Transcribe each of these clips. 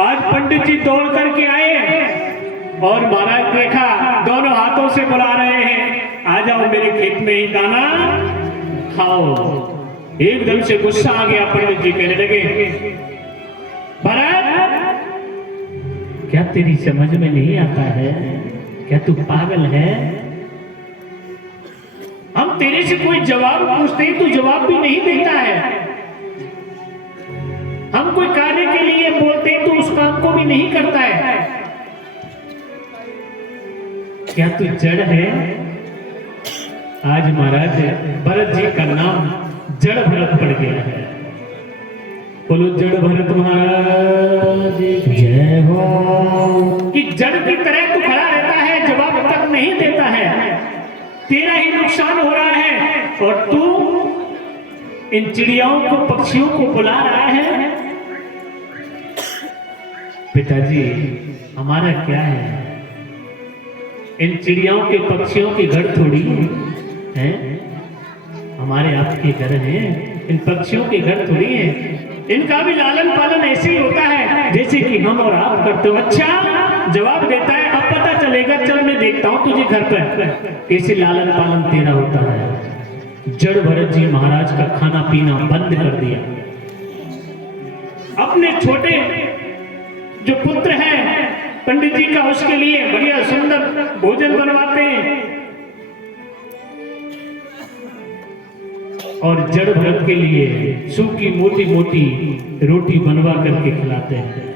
आज पंडित जी दौड़ करके आए और महाराज देखा दोनों हाथों से बुला रहे हैं, आ जाओ मेरे खेत में ही दाना खाओ। एकदम से गुस्सा आ गया, पंडित जी कहने लगे, भरत क्या तेरी समझ में नहीं आता है? क्या तू पागल है? हम तेरे से कोई जवाब पूछते हैं, तू जवाब भी नहीं देता है। हम कोई कार्य के लिए बोलते हैं तो उस काम को भी नहीं करता है। क्या तू जड़ है? आज महाराज भरत जी का नाम जड़ भरत पड़ गया है। बोलो जड़ भरत महाराज जय हो। कि जड़ की तरह तू खड़ा रहता है, जवाब तक नहीं देता है, तेरा ही नुकसान हो रहा है और तू इन चिड़ियाओं को पक्षियों को बुला रहा है। पिताजी हमारा क्या है? इन चिड़ियाओं के पक्षियों के घर थोड़ी है, हमारे आपके घर हैं। इन पक्षियों के घर थोड़ी है, इनका भी लालन पालन ऐसे ही होता है जैसे कि हम और आप करते हो। अच्छा जवाब देता है, अब पता चलेगा, चल मैं देखता हूं तुझे घर पर कैसे लालन पालन तेरा होता है। जड़ भरत जी महाराज का खाना पीना बंद कर दिया। अपने छोटे जो पुत्र है पंडित जी का, उसके लिए बढ़िया सुंदर भोजन बनवाते हैं और जड़ भरत के लिए सूखी मोटी मोटी रोटी बनवा करके खिलाते हैं।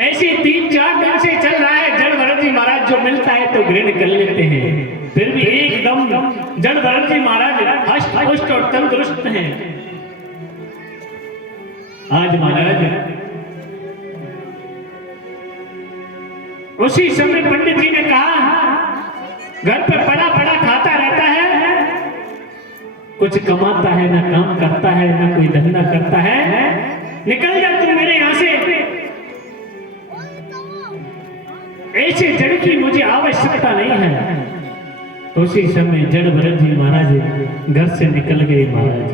ऐसे 3-4 दिन से चल रहा है। जड़ भरत जी महाराज जो मिलता है तो ग्रहण कर लेते हैं, फिर भी एकदम जड़ भरत जी महाराज हष्ट पुष्ट और तंदुरुस्त हैं। आज महाराज उसी समय पंडित जी ने कहा, घर पे पड़ा पड़ा खाता रहता है, कुछ कमाता है ना काम करता है ना कोई धंधा करता है, निकल जा तू मेरे यहां से। ऐसे जड़ की मुझे आवश्यकता नहीं है। उसी समय जड़ भरत जी महाराज घर से निकल गए महाराज,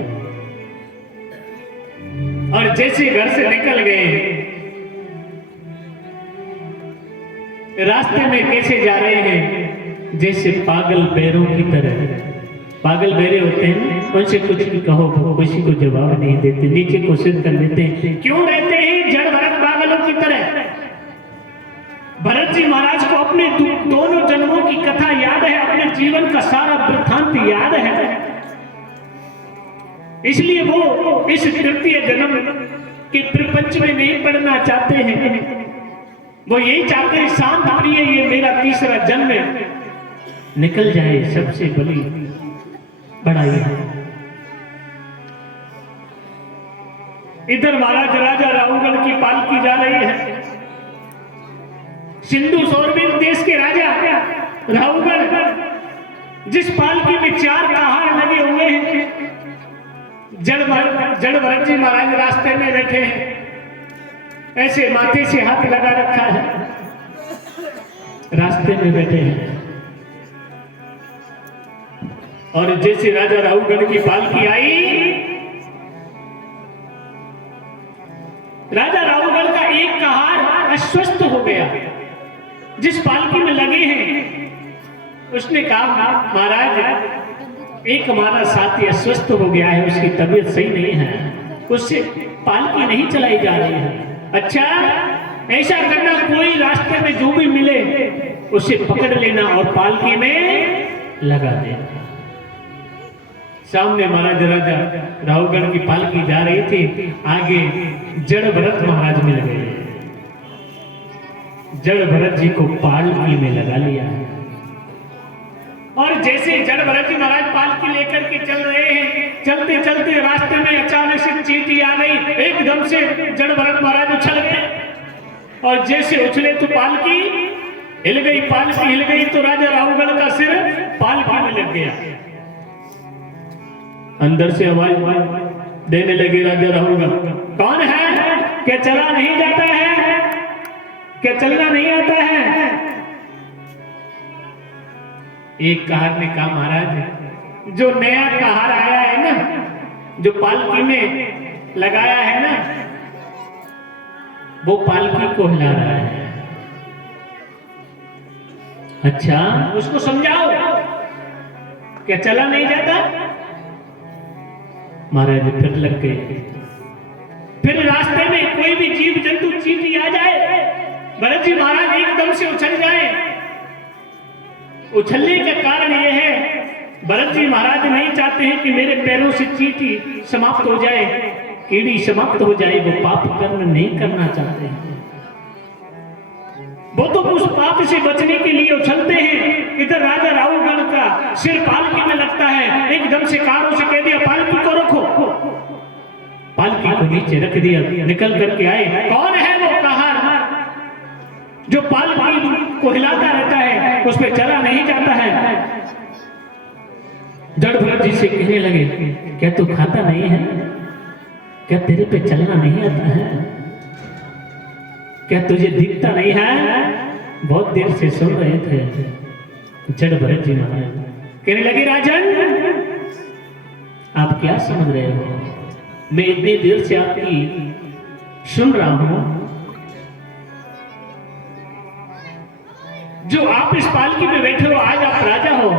और जैसे घर से निकल गए रास्ते में कैसे जा रहे हैं? जैसे पागल बैरों की तरह। पागल बैरे होते हैं, उनसे कुछ भी कहो किसी को जवाब नहीं देते, नीचे कोशिश कर लेते हैं। क्यों रहते हैं जड़ भरत पागलों की तरह? भरत जी महाराज को अपने दोनों जन्मों की कथा याद है, अपने जीवन का सारा वृत्तांत याद है, इसलिए वो इस तृतीय जन्म के प्रपंच में नहीं पड़ना चाहते हैं। वो यही चाहते हैं शांत प्रिय ये मेरा तीसरा जन्म निकल जाए, सबसे बड़ी बड़ाई है। इधर महाराज राजा राहुगढ़ की पालकी जा रही है। सिंधु सौरवीर देश के राजा राहुगढ़ जिस पालकी में 4 कहार लगे हुए हैं, जड़ भरत जी महाराज रास्ते में बैठे हैं, ऐसे माथे से हाथ लगा रखा है, रास्ते में बैठे हैं। और जैसे राजा राहुगढ़ की पालकी आई, राजा राहुगढ़ का एक कहार अस्वस्थ हो गया। जिस पालकी में लगे हैं उसने कहा, महाराज एक हमारा साथी अस्वस्थ हो गया है, उसकी तबीयत सही नहीं है, उससे पालकी नहीं चलाई जा रही है। अच्छा ऐसा करना, कोई रास्ते में जो भी मिले उसे पकड़ लेना और पालकी में लगा देना। सामने महाराज राजा राहुगढ़ की पालकी जा रही थी, आगे जड़ भरत महाराज मिल गए। जड़ भरत जी को पालकी में लगा लिया और जैसे जड़ भरत जी महाराज पालकी लेकर के चल रहे हैं, चलते चलते रास्ते में अचानक से चींटी आ गई। एकदम से जड़ भरत महाराज उछल गए और जैसे उछले तो पालकी हिल गई। पालकी हिल गई तो राजा राहुगढ़ का सिर पालकी में लग गया। अंदर से आवाज देने लगे राजा राहुगढ़, कौन है? क्या चला नहीं जाता है? क्या चलना नहीं आता है? एक कहार ने कहा, महाराज जो नया कहार आया है ना, जो पालकी में लगाया है ना, वो पालकी को हिला रहा है। अच्छा, उसको समझाओ, क्या चला नहीं जाता? महाराज फिर लग गए। फिर रास्ते में कोई भी जीव जंतु चींटी आ जाए, भरत जी महाराज एकदम से उछल जाए। उछलने का कारण यह है, भरत जी महाराज नहीं चाहते हैं कि मेरे पैरों से चींटी समाप्त हो जाए, कीड़ी समाप्त हो जाए। वो पाप कर्म नहीं करना चाहते हैं। वो तो उस पाप से बचने के लिए उछलते हैं। इधर राजा राहुगण का सिर पालकी में लगता है, एकदम से कारों से कह दिया पालकी को रखो। पालकी को नीचे रख दिया, निकल करके आए। कौन है वो कहार जो पालकी को हिलाता रहता है, उस पर चला नहीं जाता है? जड़ भरत जी से कहने लगे, क्या तू खाता नहीं है? क्या तेरे पे चलना नहीं आता है? क्या तुझे दिखता नहीं है? बहुत देर से सुन रहे थे। जड़ भरत जी महाराज कहने लगे, राजन आप क्या समझ रहे हो? मैं इतनी देर से आपकी सुन रहा हूं। जो आप इस पालकी में बैठे हो, आज आप राजा हो।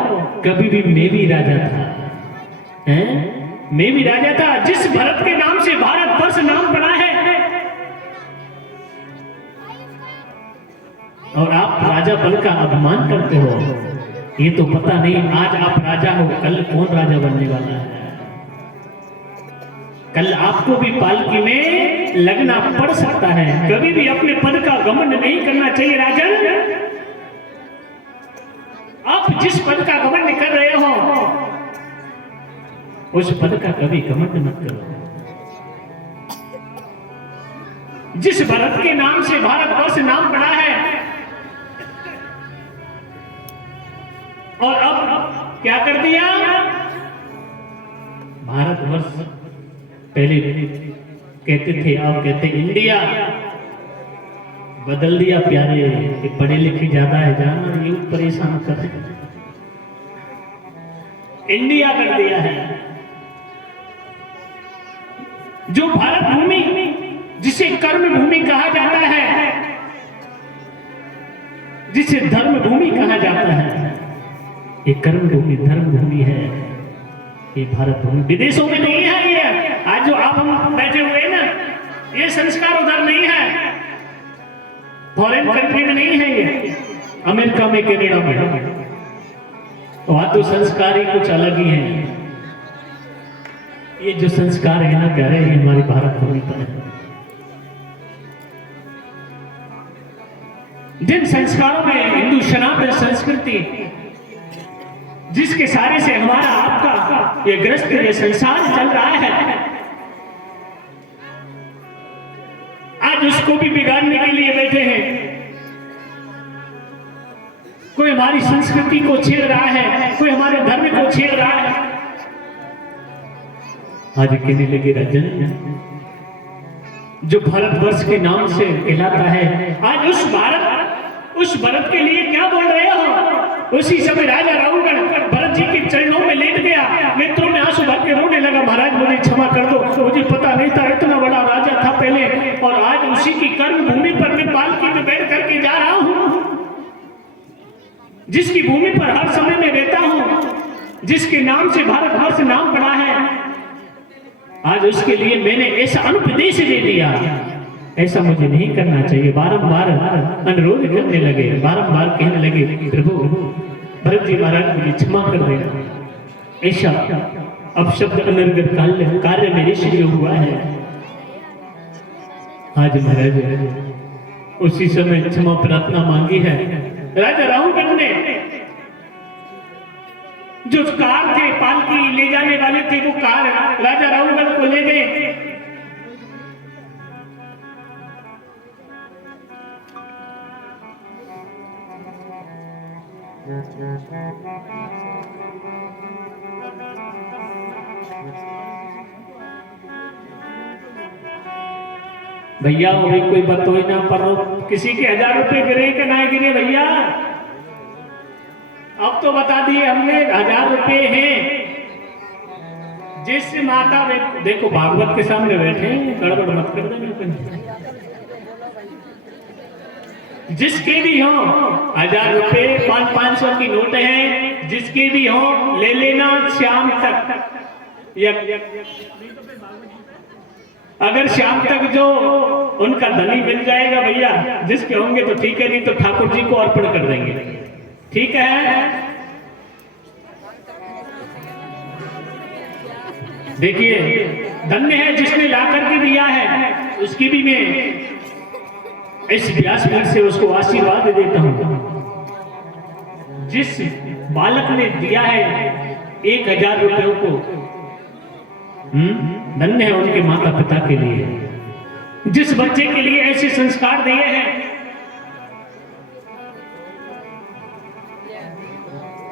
कभी भी मैं भी राजा था, हैं? मैं भी राजा था। जिस भरत के नाम से भारतवर्ष नाम पड़ा है, और आप राजा बन का अपमान करते हो। ये तो पता नहीं आज आप राजा हो, कल कौन राजा बनने वाला है। कल आपको भी पालकी में लगना पड़ सकता है। कभी भी अपने पद का घमंड नहीं करना चाहिए राजन। आप जिस पद का घमंड कर रहे हो, उस पद का कभी घमंड मत करो। जिस भरत के नाम से भारतवर्ष नाम पड़ा है, और अब क्या कर दिया? भारतवर्ष पहले कहते थे, अब कहते इंडिया। बदल दिया प्यारे, कि पढ़े लिखे ज्यादा है, जाना यूं परेशान कर इंडिया कर दिया है। जो भारत भूमि, जिसे कर्म भूमि कहा जाता है, जिसे धर्म भूमि कहा जाता है, ये कर्म भूमि धर्म भूमि है। ये भारत भूमि विदेशों में नहीं है। ये आज जो आप हम बैठे हुए हैं ना, ये संस्कार उधर नहीं है, फॉरेन कंट्री में नहीं है, ये अमेरिका में, कनाडा में। वहां तो संस्कार ही कुछ अलग ही है। ये जो संस्कार है ना प्यारे, ये हमारी भारत भूमि पर है। जिन संस्कारों में हिंदू सनातन संस्कृति, जिसके सारे से हमारा आपका ये ग्रस्त ये संसार चल रहा है, आज उसको भी बिगाड़ने के लिए बैठे हैं। कोई हमारी संस्कृति को छेड़ रहा है, कोई हमारे धर्म को छेड़ रहा है। आज कहने लगे राजन, जो भारतवर्ष के नाम से कहलाता है, आज उस भारत के लिए क्या बोल रहे हो? उसी समय राजा राहुगण भरत जी के चरणों में लेट गया, नेत्रों में आंसू भर के रोने लगा। महाराज मुझे क्षमा कर दो, मुझे पता नहीं था इतना बड़ा राजा था पहले, और आज उसी की कर्म भूमि पर मैं पालकी में बैठ करके जा रहा हूं। जिसकी भूमि पर हर समय में रहता हूं, जिसके नाम से भारतवर्ष नाम पड़ा है, आज उसके लिए मैंने ऐसा अनुपदेश दे दिया। ऐसा मुझे नहीं करना चाहिए। बारंबार अनुरोध करने लगे, बारंबार कहने लगे, प्रभु भरत जी महाराज मुझे क्षमा कर देना। ऐसा अब शब्द अनर्गत कार्य मेरे से जो हुआ है, आज महाराज उसी समय क्षमा प्रार्थना मांगी है। राजा राहुगण ने जो कार थे, पालकी ले जाने वाले थे, वो कार राजा राहुगण को ले गए। भैया वो भी कोई बात हो ना, पर किसी के 1000 रुपए गिरे कि ना गिरे भैया, अब तो बता दिए हमने 1000 रुपए हैं। जिस माता देखो भागवत के सामने बैठे, गड़बड़ मत कर देना। जिसके भी हो 1000 रुपए 500 की नोट है, जिसके भी हो ले लेना शाम तक। अगर शाम तक जो उनका धनी मिल जाएगा भैया, जिसके होंगे तो ठीक है, नहीं तो ठाकुर जी को अर्पण कर देंगे। ठीक है, देखिए धन्य है जिसने ला करके दिया है, उसकी भी मैं इस व्यासपीठ से उसको आशीर्वाद देता हूं। जिस बालक ने दिया है 1000 रुपयों को, धन्य है उनके माता पिता के लिए। जिस बच्चे के लिए ऐसे संस्कार दिए हैं,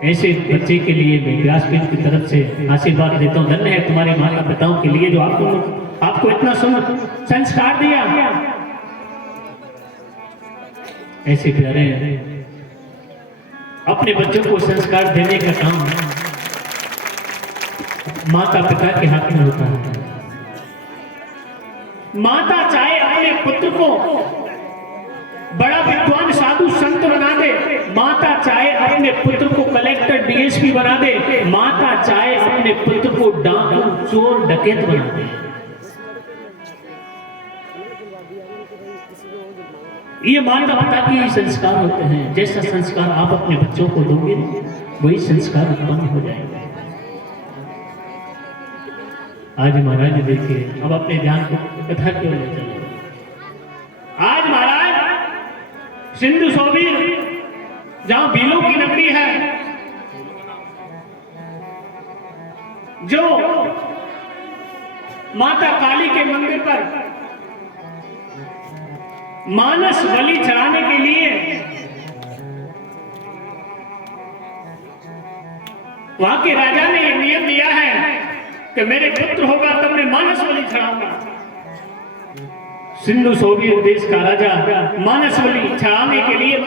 ऐसे बच्चे के लिए मैं व्यासपीठ की तरफ से आशीर्वाद देता हूं। धन्य है तुम्हारे माता पिताओं के लिए जो आपको इतना संस्कार दिया। ऐसे प्यारे अपने बच्चों को संस्कार देने का काम माता पिता के हाथ में होता है। माता चाहे अपने पुत्र को बड़ा विद्वान साधु संत बना दे, माता चाहे अपने पुत्र को कलेक्टर डीएसपी बना दे, माता चाहे अपने पुत्र को डाकू चोर डकैत बना दे, ये माता पिता के ही संस्कार होते हैं। जैसा संस्कार आप अपने बच्चों को दोगे वही संस्कार उत्पन्न हो जाएंगे। आज महाराज देखिए, अब अपने ध्यान को कथा क्यों ले चले। आज महाराज सिंधु सोबीर जहां भीलों की नगरी है, जो माता काली के मंदिर पर मानस बलि चढ़ाने के लिए वहां के राजा ने नियम दिया है कि मेरे पुत्र होगा तब मैं मानस बलि चढ़ाऊंगा। सिंधु सोबीर देश का राजा मानस बलि चढ़ाने के लिए